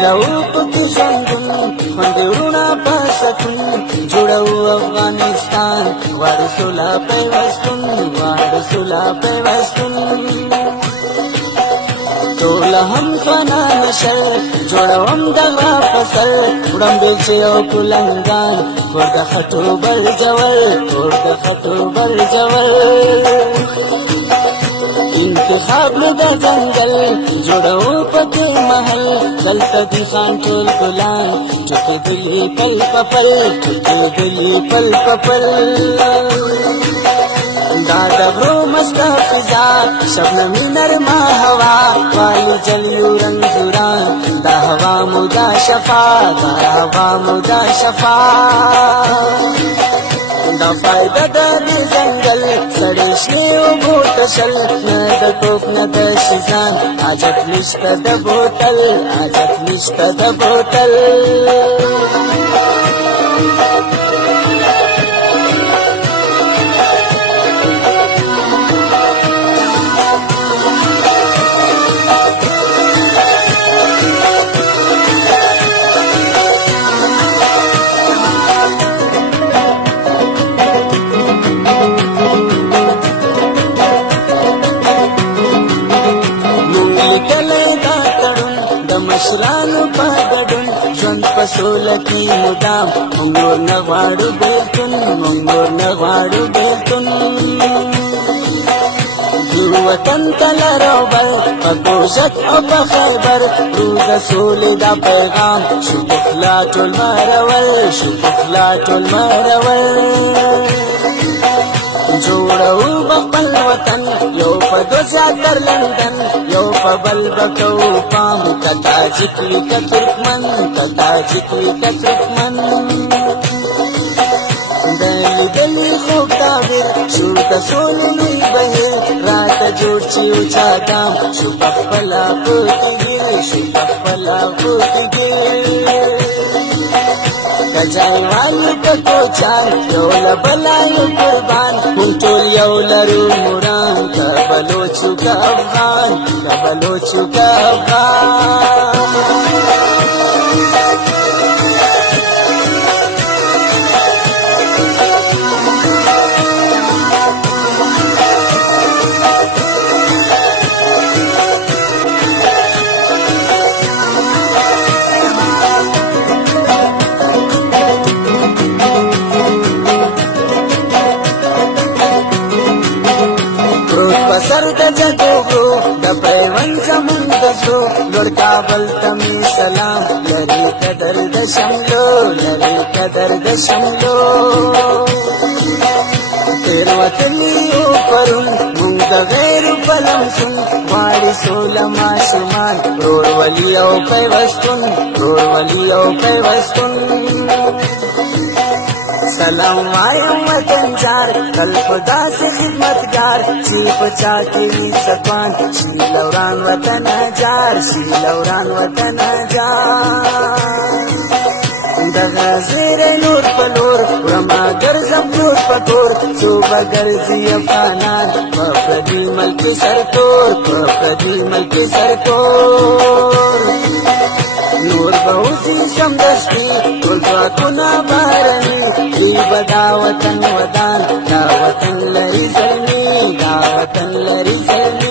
تیرو پکی ژوندون خوندې وروڼه په سکون جوړو افغانستان غواړو سوله پیوستون غواړو سوله پیوستون ټول هم ځوانان شل جوړوم دغه فصل وړم بیلچې او کلنګان کور د خټو بل جول کور د خټو بل جول انتخاب مې د ځنګل جوړو پکې محل دلته دي خان ټول ګلان چوکېدلي پل په پل چوکېدلي پل په پل دا دبرو مسته فضا شبنمي نرمه هوا والی جلیو رنځوران دا هوا مو دا شفا دا هوا مو دا شفا دا فایده د دې ځنګل سړې شنې اوبو تشل نه د ټوپ نه د شیزان حاجت نشته د بوتل حاجت نشته د بوتل مشرانو په ګډون ژوند په سوله کې مدام موږ نور نه غواړو بېلتون موږ نور نه غواړو بېلتون یو وطن ته لرو بل په کوشت او په خیبر رو د سولې دا پیغام شو پخلا ټول مرول شو پخلا ټول مرول جوړو خپل وطن یو په دو زیاتر لندن یو په بل بکو پام که تاجک وي که ترکمن که تاجک وي که ترکمن د لیدلي خوب تعبیر شو د سولې لوی بهیر راته جوړ چې یو چا دام شو په خپله پوتېږي شو په خپله پوتېږي کجایوالي که کوچان یو له بله یو قربان موږ ټول یو لرو مران که بلوچو که افغان که بلوچو که افغان سر د جګو د پیوند زمون د زړه لوړ کابل ته می سلام لري قدر د شملو لري قدر د شملو تیر وطني او پرون مونږ د غیر بلم سن غواړي سوله ماشومان رور ولي او پیوستون رور ولي او پیوستون سلام وایم وطن جار کل خدا سے خدمتگار چی پچا کی سکوان شی لوران وطن جار شی لوران وطن جار دغه زیر نور پلور ورما ګرځم نور پکور صوبه ګرځي افغانان په پردي ملک سرتور په پردي ملک سرتور نور بوزي سمدستي ټول ځواکونه بارني دی بدا وطن ودان دا وطن لري زلمي دا وطن لري زلمي